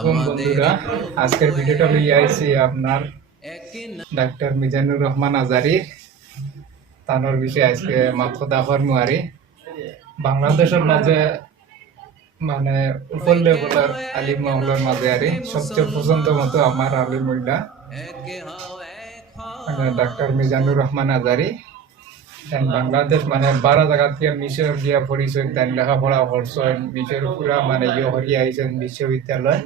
বন্ধুরা, আজকের ভিডিওটা লইয়া আইছি আপনার ডাক্তার মিজানুর রহমান আজারি তানোর বিষয়ে আজকে মাথা ফরমুয়ারি বাংলাদেশের মাঝে মানে উপর লেভেলের আলিম মহলের মাঝে আরে সবচেয়ে পছন্দ মতো আমার আলিম উল্লা মানে ডাক্তার মিজানুর রহমান আজারি। বাংলাদেশ মানে 12 জায়গা থেকে মিশর গিয়া পড়িছেন, তাই লেখাপড়া করছেন মিশর পুরা মানে হরিয়া আইছেন বিশ্ববিদ্যালয়,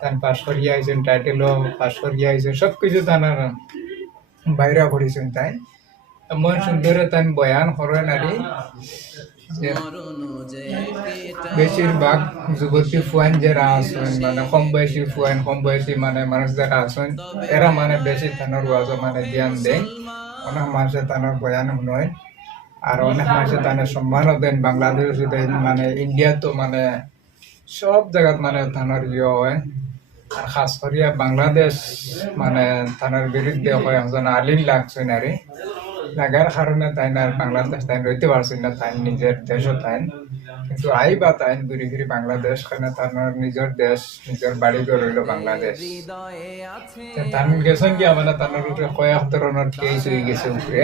তাই পাশ করিয়া আইছেন, টাইটেলও পাশ করিয়া আইছেন, সবকিছু তানার বাইরা পড়িছেন। তাই এমন সুন্দর তাই বয়ান করেন আর বেশিরভাগ যুবতী ফুয়ান যারা আছেন মানে কম বয়সী ফুয়ান কম বয়সী মানে মানুষ যারা আছেন এরা মানে বেশি তানোর ওয়াজ মানে ধ্যান দেয়। অনেক মানুষে তানোর বয়ান নয় আর অনেক মানুষে তানের সম্মানও দেন। বাংলাদেশ দেন মানে ইন্ডিয়া তো মানে সব জায়গাত মানে তানোর হয়। আর খাস করিয়া বাংলাদেশ মানে তানোর বিরুদ্ধে হয় একজন আলিম লাগছেন আর লাগার কারণে তাই না বাংলাদেশ তাই রইতে পারছেন না, তাই নিজের দেশও তাই কিন্তু আইবা তাই ঘুরি ঘুরি বাংলাদেশ কেন তার নিজের দেশ নিজের বাড়ি ঘর হইল বাংলাদেশ। তান গেছেন কি মানে তার উপরে কয়েক ধরনের কেস হয়ে গেছে উপরে,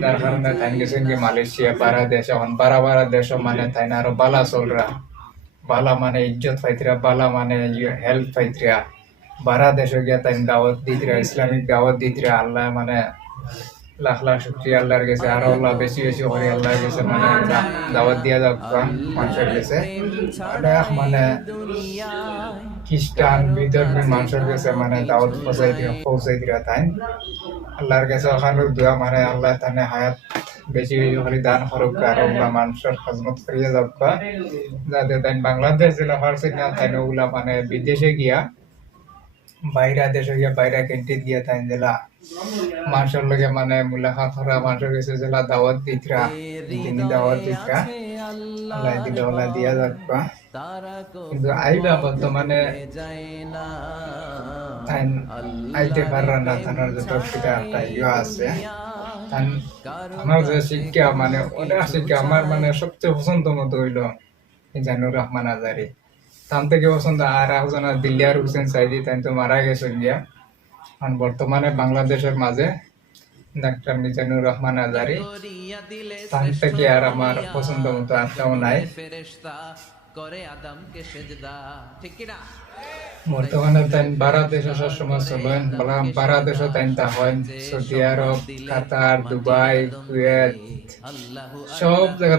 যার কারণে তাই গেছেন কি মালয়েশিয়া পাড়া দেশ এখন পাড়া দেশ মানে তাই না আরো বালা চলরা বালা মানে ইজ্জত পাইতরা বালা মানে হেল্প পাইতরা বারা দেশে গিয়া তাই দাওয়াত দিতরা ইসলামিক দাওয়াত দিতরা। আল্লাহ মানে লাখ লাখ শুক্রিয়া আল্লাহর গেছে, আরো আল্লাহ বেশি বেশি করে আল্লাহর গেছে মানে দাওয়াত দিয়া যাক মানুষের গেছে। অনেক মানে খ্রিস্টান বিধর্মী মানুষের গেছে মানে দাওয়াত পৌঁছাই দিয়া তাই আল্লাহর কাছে ওখানে দোয়া মানে আল্লাহ তানে হায়াত বেশি বেশি করে দান করুক আর মানুষের খজমত করিয়া যাক যাতে তাই বাংলাদেশ জেলা পারছে না তাই ওগুলা মানে বিদেশে গিয়া বাইরা দেশে গিয়া বাইরা কেন্দ্রিত গিয়া তাই জেলা মানুষের লগে মানে মুলাকাত করা মানুষের কাছে জেলা দাওয়াত দিতরা তিনি দাওয়াত দিতরা আল্লাহ দিলে আল্লাহ দিয়া যাকবা। কিন্তু আইবা বর্তমানে তাই আইতে পাররা না, তার যত সেটা একটা ইয়ে আছে আমার যে শিক্ষা মানে অনেক শিক্ষা আমার মানে সবচেয়ে পছন্দ মতো হইল মিজানুর রহমান আজারি। তান থেকে পছন্দ আর একজন দিল্লিয়ার হুসেন সাইদি তাই তো মারা গেছেন গিয়া। বর্তমানে বাংলাদেশের মাঝে ডাক্তার মিজানুর রহমান আজারি তান থেকে আর আমার পছন্দ মতো আর কেউ নাই। বর্তমানে তাই বাংলাদেশে সবসময় চলেন বাংলাদেশও তাই তা হয় সৌদি আরব কাতার দুবাই কুয়েত সব জায়গা